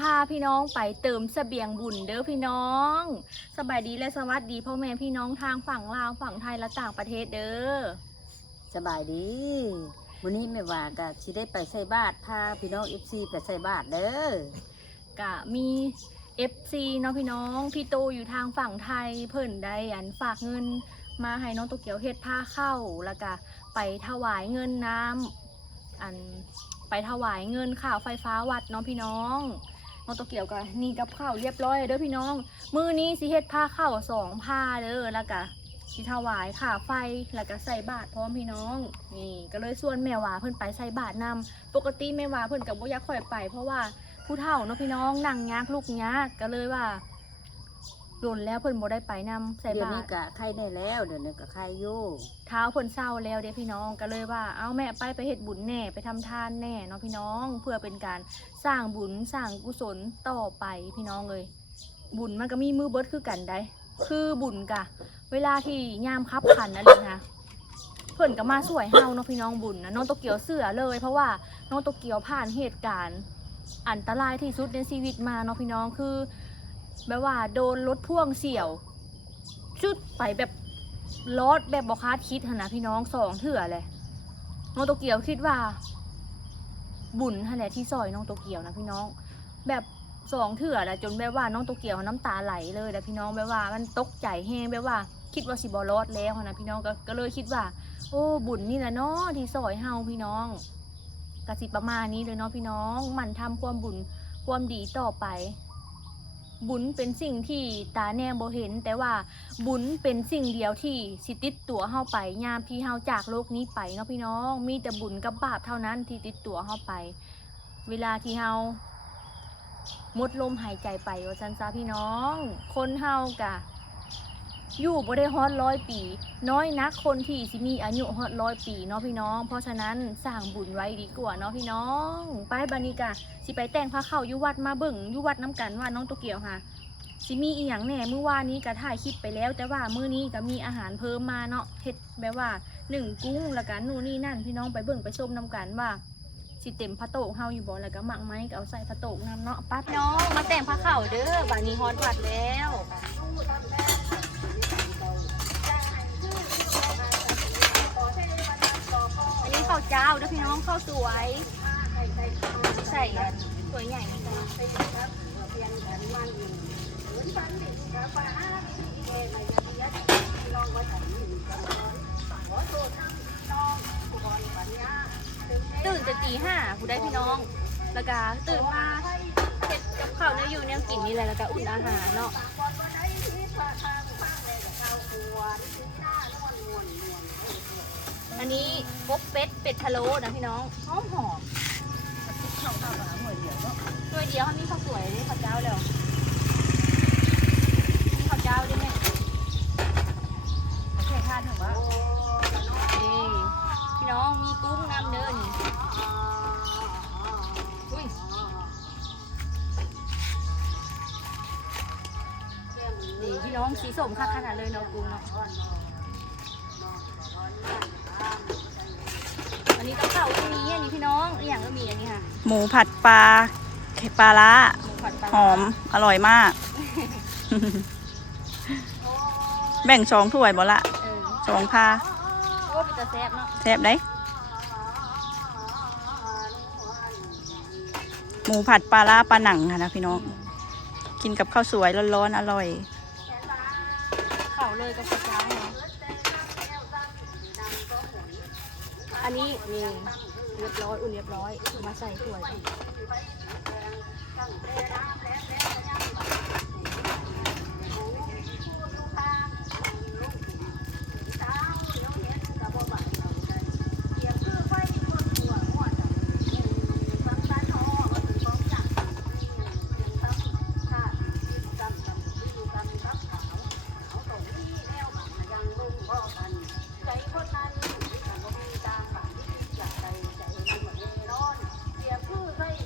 พาพี่น้องไปเติมเสบียงบุญเด้อพี่น้องสบายดีและสวัสดีพ่อแม่พี่น้องทางฝั่งลาวฝั่งไทยและต่างประเทศเด้อสบายดีวันนี้ไม่ว่าก็สิได้ไปใส่บาตรพาพี่น้อง FC ไปใส่บาตรเด้อกะมี FC เนาะพี่น้องพี่โตอยู่ทางฝั่งไทยเพิ่นได้ฝากเงินมาให้น้องโตเกียวเฮ็ดผ้าเข้าแล้วก็ไปถวายเงินน้ำไปถวายเงินค่าไฟฟ้าวัดเนาะพี่น้องน้องโตเกียวก็นี่กับข้าวเรียบร้อยเด้อพี่น้องมื้อนี้สิเฮ็ดผ้าเข้า2ผ้าเด้อแล้วก็สิถวายค่าไฟแล้วก็ใส่บาตรพร้อมพี่น้องนี่ก็เลยส่วนแม่ว่าเพิ่นไปใส่บาตรนำปกติแม่ว่าเพิ่นก็บ่อยากค่อยไปเพราะว่าผู้เฒ่าเนาะพี่น้องนั่งยากลูกยากก็เลยว่าโดนแล้วเพิ่นบ่ได้ไปนำใส่บาตรเดี๋ยวนี้ก็ใครได้แล้วเดี๋ยวนี้ก็ใครอยู่เท้าเพิ่นเศร้าแล้วเด้พี่น้องก็เลยว่าเอาแม่ไปเฮ็ดบุญแน่ไปทำทานแน่เนาะพี่น้องเพื่อเป็นการสร้างบุญสร้างกุศลต่อไปพี่น้องเลยบุญมันก็มีมือเบิดคือกันได้คือบุญกะเวลาที่ยามคับขันนั่นเองค่ะเพิ่นก็มาสวยเฮาเนาะพี่น้องบุญนะน้องโตเกียวเสือเลยเพราะว่าน้องโตเกียวผ่านเหตุการณ์อันตรายที่สุดในชีวิตมาเนาะพี่น้องคือแบบว่าโดนรถพ่วงเสี่ยวชุดไปแบบรถแบบบอคาดคิดนะพี่น้อง2 เถื่อเลยน้องโตเกียวคิดว่าบุญแหละที่ซอยน้องโตเกียวนะพี่น้องแบบ2 เถื่อแล้วจนแบบว่าน้องโตเกียวน้ำตาไหลเลยแต่พี่น้องแบบว่ามันตกใจแห้งแบบว่าคิดว่าสิบอรอดแล้วนะพี่น้องก็เลยคิดว่าโอ้บุญนี่แหละเนาะที่ซอยเฮาพี่น้องกสิประมาณนี้เลยเนาะพี่น้องมันทำความบุญความดีต่อไปบุญเป็นสิ่งที่ตาแนมบ่เห็นแต่ว่าบุญเป็นสิ่งเดียวที่สิติดตัวเฮาไปยามที่เฮาจากโลกนี้ไปเนาะพี่น้องมีแต่บุญกับบาปเท่านั้นที่ติดตัวเฮาไปเวลาที่เฮาหมดลมหายใจไปว่าซั่นซะพี่น้องคนเฮากะอยู่บ่ได้ฮอด100 ปีน้อยนักคนที่สิมีอายุฮอด100 ปีเนาะพี่น้องเพราะฉะนั้นสร้างบุญไว้ดีกว่าเนาะพี่น้องไปบัดนี้กะสิไปแต่งผ้าเข้าอยู่วัดมาเบิ่งอยู่วัดน้ำกันว่าน้องโตเกียวค่ะสิมีอีหยังแหน่เมื่อวานนี้ก็ถ่ายคลิปไปแล้วแต่ว่ามื้อนี้ก็มีอาหารเพิ่มมาเนาะเฮ็ดแบบว่า1 กุ้งแล้วก็นู่นนี่นั่นพี่น้องไปเบิ่งไปชมน้ำกันว่าสิเต็มพระโตกเฮาอยู่บ่แล้วก็หมักไม้ก็เอาใส่พระโตกนำเนาะปั๊บน้องมาแต่งผ้าเข้าเด้อบัดนี้ฮอดวัดแล้วอันนี้ข้าวเจ้าเด้อพี่น้องข้าวสวยใส่สวยใหญ่นี่จ้ะตื่นแต่ตี 5ผู้ได้พี่น้องแล้วก็ตื่นมาเฮ็ดกับข้าวเนี่ยอยู่เนี่ยกินนี่แหละแล้วก็อุ่นอาหารเนาะอันนี้พกเป็ดพะโล้นะพี่น้องหอมหน่วยเดียวเขามีข้าวสวยด้วยข้าวเจ้าแล้วมีข้าวเจ้าด้วยไหมแค่ทานถึงว่าพี่น้องมีกุ้งน้ำเดินอุ้ยนี่พี่น้องสีส้มค่ะขนาดเลยเนาะกุ้งเนาะอันนี้ก็ข้าวที่นี้อันนี้พี่น้องอย่างก็มีอันนี้ค่ะหมูผัดปลาร้าหอมอร่อยมาก แบ่ง2 ถ้วยบ่ละ2 ผ้าโอ้เป็นตาแซ่บเนาะแซ่บได้หมูผัดปลาร้าปลาหนังค่ะนะพี่น้องกินกับข้าวสวยร้อนๆอร่อยข้าวเลยกับข้าวเจ้าเนาะอันนี้นี่เรียบร้อยอุ่นเรียบร้อยมาใส่ถ้วย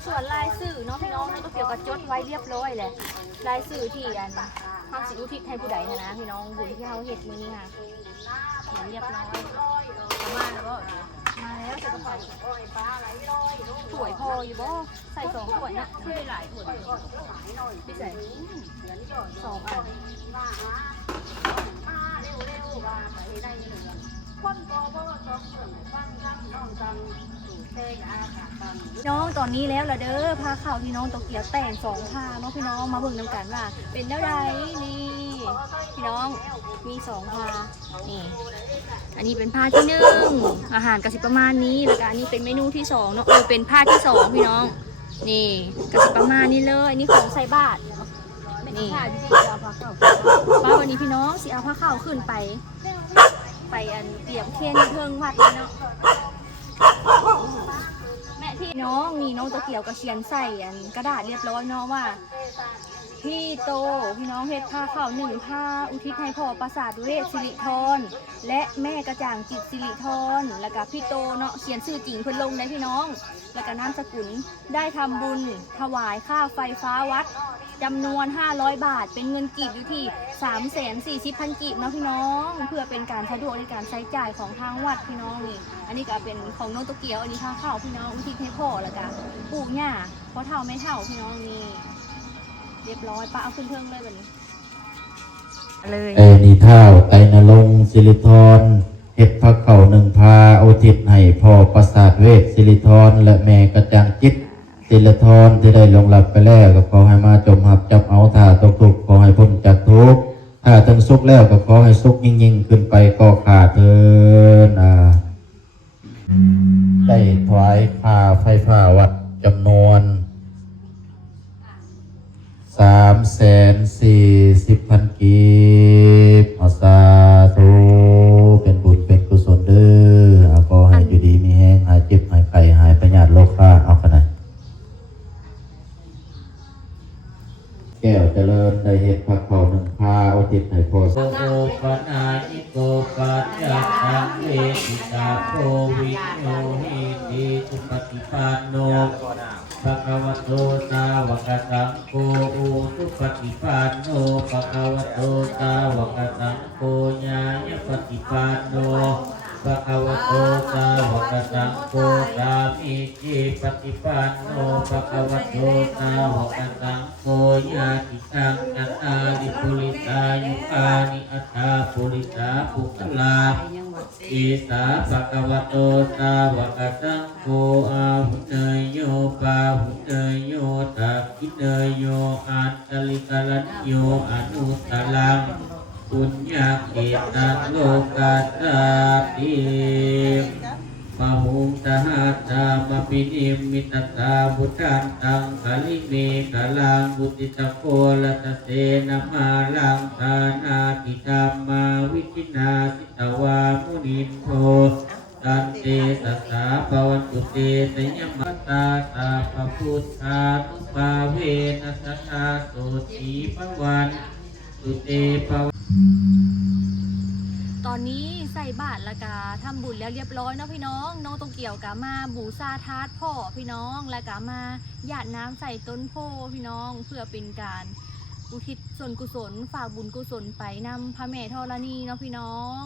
ส่วนลายสื่อเนาะพี่น้องก็เกี่ยวกับจดไว้เรียบร้อยแหละลายสื่อที่ทำสิอุทิศให้ผู้ใดนะพี่น้องบุญที่เขาเฮ็ดมื้อนี้ค่ะเรียบร้อยประมาณแล้วก็ มาแล้วใส่กระเป๋าถ้วยพออยู่บ่ใส่2ถ้วยนะคือได้หลายถ้วยไม่ใส่2อันน้องตอนนี้แล้วล่ะเด้อพาข่าวพี่น้องโตเกียวแต่ง2 พาเนาะพี่น้องมาเบิ่งนำกันว่าเป็นแล้วใดนี่พี่น้องมี2 พานี่อันนี้เป็นผ้าที่1อาหารกสิประมาณนี้แล้วก็อันนี้เป็นเมนูที่2เนาะเป็นผ้าที่2พี่น้องนี่กสิประมาณนี้เลยนี่ของใส่บาตรนี่ป้าวันนี้พี่น้องสิเอาผ้าขาวขึ้นไปอันเตรียมเทียนเทิงวัดเลยเนาะแม่พี่น้องมีน้องโตเกียวกระเชียนใส่อันกระดาษเรียบร้อยเนาะว่าพี่โตพี่น้องเฮ็ดผ้าขาว1 ผ้าอุทิศให้พ่อปราสาทเวชสิริธรและแม่กระจ่างจิตสิริธรแล้วก็พี่โตเนาะเขียนชื่อจริงเพิ่นลงได้พี่น้องแล้วก็นามสกุลได้ทำบุญถวายค่าไฟฟ้าวัดจำนวน500 บาทเป็นเงินกีบอยู่ที่340,000 กีบเนาะพี่น้องเพื่อเป็นการสะดวกในการใช้จ่ายของทางวัดพี่น้องนี่อันนี้ก็เป็นของน้องโตเกียวอันนี้ทางเข้าพี่น้องอุทิศให้พ่อแล้วก็ปู่ย่าพ่อเฒ่าแม่เฒ่าพี่น้องนี่เรียบร้อยป้าเอาขึ้นเทิงเลยแบบนี้เลยนี่เท่าไตรนรงค์สิริธรเฮ็ดพระเข่า1 พาอุทิศให้พ่อปราสาทเวชสิริธรและแม่กระจ่างจิตสิริธรที่ได้ลงหลับไปแล้วก็ขอให้มาจมหับจับเอาถ้าตกทุกข์ขอให้พ้นจากทุกข์ถ้าถึงสุขแล้วก็ขอให้สุขยิ่งขึ้นไปก็ขาดเถิดได้ถวายค่าไฟฟ้าวัดจำนวน340,000 กีบสาธุเป็นบุญเป็นกุศลเด้อขอให้อยู่ดีมีแห้งหายเจ็บหายไข้หายพยาธิโรคราเอาขนาดแก้วเจริญได้เฮ็ดพระเข่า1 พาอุทิศให้พ่อโสโอปนายิโกปัจจังเวทิตาโควิโนหิติสุปฏิปันโนภะคะวะโตสาวกสังโฆอุสุปฏิปันโนภะคะวะโตสาวกสังโฆญาณปฏิปันโนภะคะวะโตสาวกสังโฆสามิจิปฏิปันโนภะคะวะโตสาวกสังโฆญาติสังฆานิปุริตายุคานิอัตตาปุริตาปุคลาอิสาภะคะวะโตสาวกสังโฆอาหุเนยโยปาหุเนยโยตักขิเนยโยอัตตลิกลันโยอนุตตลังปุญญาเกตังโลกัสสติมหุงสหัสสามปินิมมิตตาบุตันตังกะลิเมกะลังบุติตะโกละตะเสนะมาลังทานาติธัมมาวิชินาสิตวามุนิโทตันเตสัสสะภวันตุเตสยมัตตาตาภพุทธานุภาเวนัสสะโสติภวันตุเตภว ตอนนี้ใส่บาตรแล้วก็ทำบุญแล้วเรียบร้อยเนาะพี่น้องน้องโตเกียวก็มาบูชาธาตุพ่อพี่น้องแล้วก็มาหยาดน้ำใส่ต้นโพพี่น้องเพื่อเป็นการอุทิศส่วนกุศลฝากบุญกุศลไปนำพระแม่ธรณีเนาะพี่น้อง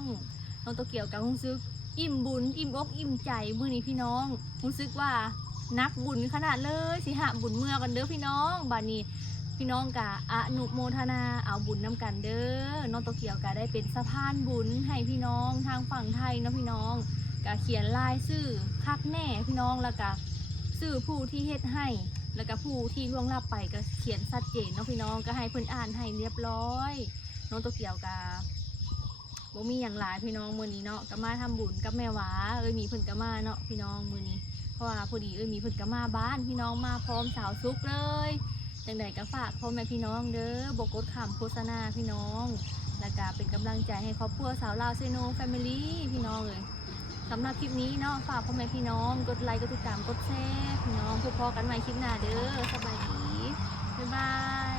น้องโตเกียวก็รู้สึกอิ่มบุญอิ่มอกอิ่มใจมื้อนี้พี่น้องรู้สึกว่านักบุญขนาดเลยสิหะบุญเมื่อกันเด้อพี่น้องบัดนี้พี่น้องกะอนุโมทนาเอาบุญนำกันเด้อน้องโตเกียวกะได้เป็นสะพานบุญให้พี่น้องทางฝั่งไทยเนาะพี่น้องกะเขียนลายชื่อคักแน่พี่น้องแล้วกะชื่อผู้ที่เฮ็ดให้แล้วก็ผู้ที่ล่วงลับไปก็เขียนชัดเจนเนาะพี่น้องก็ให้เพิ่นอ่านให้เรียบร้อยน้องโตเกียวกะบ่มีอย่างหลายพี่น้องมื้อนี้เนาะก็มาทำบุญกับแม่หวามีเพิ่นก็มาเนาะพี่น้องมื้อนี้เพราะว่าพอดีมีเพิ่นก็มาบ้านพี่น้องมาพร้อมสาวซุกเลยจังใดก็ฝากพ่อแม่พี่น้องเด้อบกดคำโฆษณาพี่น้องและก็เป็นกำลังใจให้ครอบครัวสาวลาวเซโนแฟมิลี่พี่น้องเลยสำหรับคลิปนี้เนาะฝากพ่อแม่พี่น้องกดไลค์กดติดตามกดแชร์พี่น้องพบกันใหม่คลิปหน้าเด้อสบายดีบ๊ายบาย